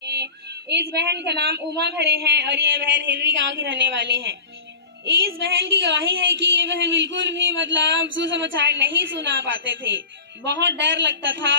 इस बहन का नाम उमा खरे है और ये बहन हिररी गांव के रहने वाले हैं। इस बहन की गवाही है कि ये बहन बिल्कुल भी मतलब सुसमाचार नहीं सुना पाते थे। बहुत डर लगता था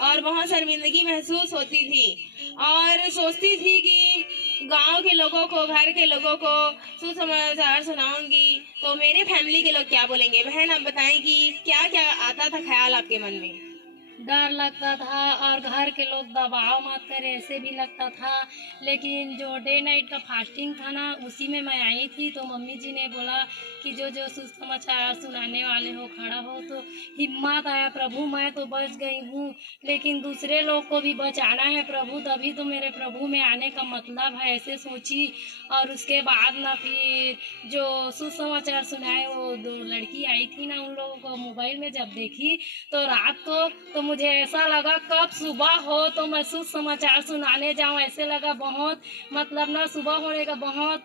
और बहुत शर्मिंदगी महसूस होती थी और सोचती थी कि गांव के लोगों को, घर के लोगों को सुसमाचार सुनाऊंगी तो मेरे फैमिली के लोग क्या बोलेंगे। बहन, आप बताएं कि क्या क्या आता था ख्याल आपके मन में। डर लगता था और घर के लोग दबाव मत करे ऐसे भी लगता था। लेकिन जो डे नाइट का फास्टिंग था ना, उसी में मैं आई थी तो मम्मी जी ने बोला कि जो जो सुसमाचार सुनाने वाले हो खड़ा हो, तो हिम्मत आया प्रभु मैं तो बच गई हूँ, लेकिन दूसरे लोग को भी बचाना है प्रभु, तभी तो मेरे प्रभु में आने का मतलब है, ऐसे सोची। और उसके बाद ना फिर जो सुसमाचार सुनाए वो दो लड़की आई थी ना, उन लोगों को मोबाइल में जब देखी तो रात को तो मुझे ऐसा लगा कब सुबह हो तो मैं सुसमाचार सुनाने जाऊं, ऐसे लगा बहुत मतलब ना सुबह होने का बहुत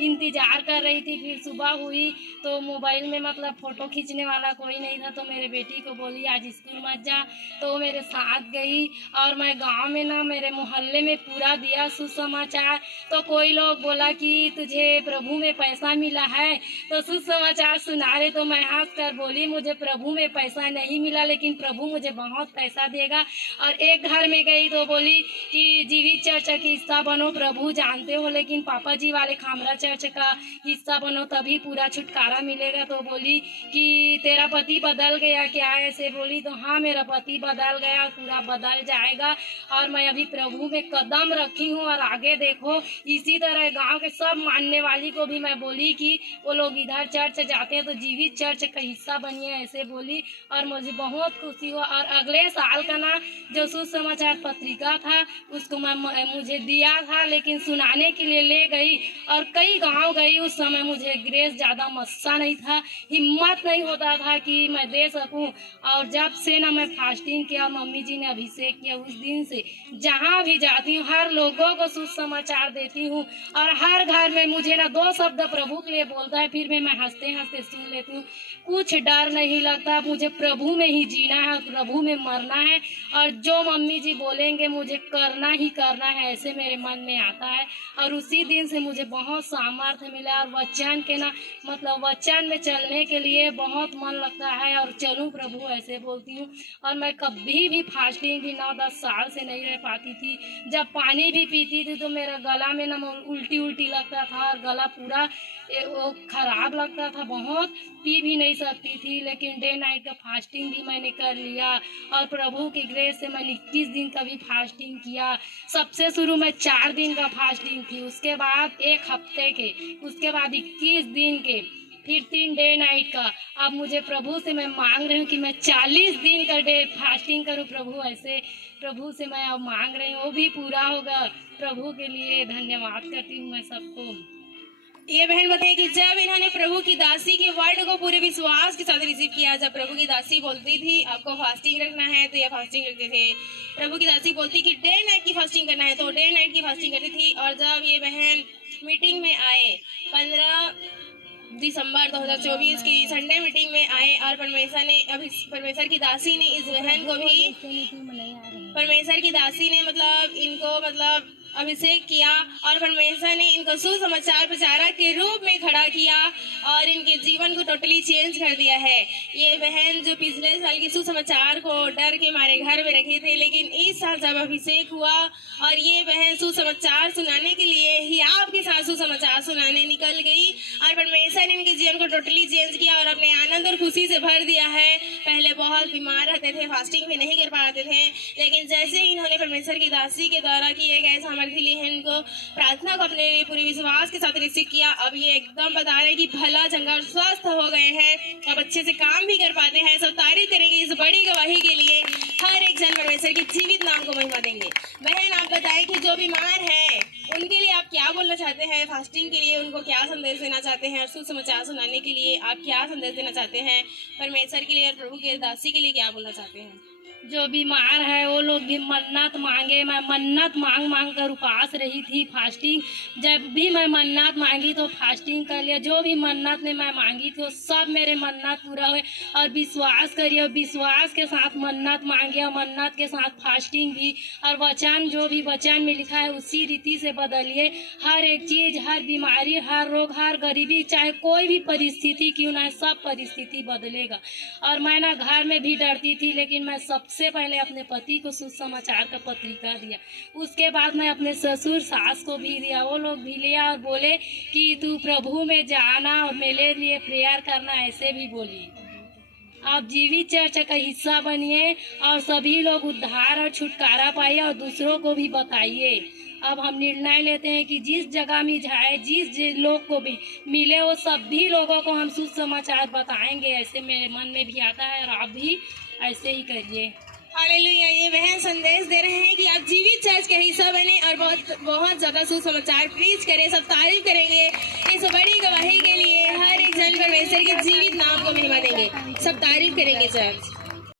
इंतजार कर रही थी। फिर सुबह हुई तो मोबाइल में मतलब फ़ोटो खींचने वाला कोई नहीं था, तो मेरे बेटी को बोली आज स्कूल मत जा, तो वो मेरे साथ गई। और मैं गांव में ना मेरे मोहल्ले में पूरा दिया सुसमाचार। तो कोई लोग बोला कि तुझे प्रभु में पैसा मिला है तो सुसमाचार सुना रहे, तो मैं हंस कर बोली मुझे प्रभु में पैसा नहीं मिला, लेकिन प्रभु मुझे बहुत पैसा देगा। और एक घर में गई तो बोली कि जीवित चर्च का हिस्सा बनो, प्रभु जानते हो लेकिन पापा जी वाले खामरा चर्च का हिस्सा बनो तभी पूरा छुटकारा मिलेगा। तो बोली कि तेरा पति बदल गया क्या, ऐसे बोली तो हाँ मेरा पति बदल गया, पूरा बदल जाएगा और मैं अभी प्रभु में कदम रखी हूँ और आगे देखो। इसी तरह गांव के सब मानने वाली को भी मैं बोली कि वो लोग इधर चर्च जाते हैं तो जीवित चर्च का हिस्सा बनिए, ऐसे बोली। और मुझे बहुत खुशी हुआ। और अगले साल का ना जो सुसमाचार पत्रिका था उसको मुझे दिया था, लेकिन सुनाने के लिए ले गई और कई गांव गई। उस समय मुझे ग्रेस ज़्यादा मस्सा नहीं था, हिम्मत नहीं होता था कि मैं दे सकूं। और जब से ना मैं फास्टिंग किया, मम्मी जी ने अभिषेक किया, उस दिन से जहाँ भी जाती हूँ हर लोगों को सुसमाचार देती हूँ और हर घर में मुझे ना दो शब्द प्रभु के लिए बोलता है, फिर भी मैं हंसते हंसते सुन लेती हूँ। कुछ डर नहीं लगता, मुझे प्रभु में ही जीना है, प्रभु में मरना है और जो मम्मी जी बोलेंगे मुझे करना ही करना है, ऐसे मेरे मन में आता है। और उसी दिन से मुझे बहुत सामर्थ्य मिला और वचन के ना मतलब वचन में चलने के लिए बहुत मन लगता है और चलूँ प्रभु, ऐसे बोलती हूँ। और मैं कभी भी फास्टिंग भी 9-10 साल से नहीं रह पाती थी। जब पानी भी पीती थी तो मेरा गला में ना उल्टी उल्टी लगता था और गला पूरा वो खराब लगता था, बहुत पी भी नहीं सकती थी। लेकिन डे नाइट का फास्टिंग भी मैंने कर लिया और प्रभु की ग्रेस से मैंने 21 दिन का भी फास्टिंग किया। सबसे शुरू में 4 दिन का फास्टिंग थी, उसके बाद 1 हफ्ते के, उसके बाद 21 दिन के, फिर 3 डे नाइट का। अब मुझे प्रभु से मैं मांग रही हूँ कि मैं 40 दिन का डे फास्टिंग करूँ प्रभु, ऐसे प्रभु से मैं अब मांग रही हूँ, वो भी पूरा होगा। प्रभु के लिए धन्यवाद करती हूँ मैं सबको। ये बहन बताए कि जब इन्होंने प्रभु की दासी के वर्ड को पूरे विश्वास के साथ रिसीव किया, जब प्रभु की दासी बोलती थी आपको फास्टिंग रखना है तो ये फास्टिंग रखते थे। प्रभु की दासी बोलती कि डे नाइट की फास्टिंग करना है तो डे नाइट की फास्टिंग करती थी। और जब ये बहन मीटिंग में आए 15 दिसंबर 2024 की संडे मीटिंग में आए और परमेश्वर की दासी ने इस बहन को भी, परमेश्वर की दासी ने मतलब इनको मतलब अभिषेक किया और परमेश्वर ने इनको सुसमाचार प्रचारक के रूप में खड़ा किया और इनके जीवन को टोटली चेंज कर दिया है। ये बहन जो पिछले साल के सुसमाचार को डर के मारे घर में रखे थे, लेकिन इस साल जब अभिषेक हुआ और ये बहन सुसमाचार सुनाने के लिए ही आपके साथ सुसमाचार सुनाने निकल गई और परमेश्वर ने इनके जीवन को टोटली चेंज किया और अपने आनंद और खुशी से भर दिया है। पहले बहुत बीमार रहते थे, फास्टिंग भी नहीं कर पाते थे, लेकिन जैसे ही इन्होंने परमेश्वर की दासी के द्वारा किए गए सामर्थ्य लिए हैं, इनको प्रार्थना को अपने पूरे विश्वास के साथ रिसीव किया, अब ये एकदम बता रहे हैं कि भला चंगा और स्वस्थ हो गए हैं, अब अच्छे से काम भी कर पाते हैं। सब तारीफ करेंगे इस बड़ी गवाही के लिए। हर एक जन परमेश्वर के जीवित नाम को महिमा देंगे। बहन, आप बताएं कि जो बीमार है उनके लिए आप क्या बोलना चाहते हैं, फास्टिंग के लिए उनको क्या संदेश देना चाहते हैं और सुसमाचार सुनाने के लिए आप क्या संदेश देना चाहते हैं, परमेश्वर के लिए और प्रभु के दासी के लिए क्या बोलना चाहते हैं। जो बीमार है वो लोग भी मन्नत मांगे। मैं मन्नत मांग मांग कर उपवास रही थी, फास्टिंग। जब भी मैं मन्नत मांगी तो फास्टिंग कर लिया। जो भी मन्नत ने मैं मांगी थी वो सब मेरे मन्नत पूरा हुए। और विश्वास करिए, विश्वास के साथ मन्नत मांगे और मन्नत के साथ फास्टिंग भी। और वचन, जो भी वचन में लिखा है उसी रीति से बदलिए। हर एक चीज़, हर बीमारी, हर रोग, हर गरीबी, चाहे कोई भी परिस्थिति क्यों ना है, सब परिस्थिति बदलेगा। और मैं ना घर में भी डरती थी, लेकिन मैं सबसे पहले अपने पति को सुसमाचार का पत्रिका दिया। उसके बाद मैं अपने ससुर सास को भी दिया। वो लोग भी लिया और बोले कि तू प्रभु में जाना और मेरे लिए प्रेयर करना, ऐसे भी बोली। आप जीवित चर्च का हिस्सा बनिए और सभी लोग उद्धार और छुटकारा पाइए और दूसरों को भी बताइए। अब हम निर्णय लेते हैं कि जिस जगह में जाए, जिस लोग को भी मिले, वो सभी लोगों को हम सुसमाचार बताएंगे। ऐसे मेरे मन में भी आता है और आप भी ऐसे ही करिए। हालेलुया। ये बहन संदेश दे रहे हैं कि आप जीवित चर्च का हिस्सा बने और बहुत जगह सुसमाचार प्रीच करें। सब तारीफ करेंगे इस बड़ी गवाही के लिए। हर एक जन परमेश्वर के जीवित नाम को महिमा देंगे। सब तारीफ करेंगे चर्च।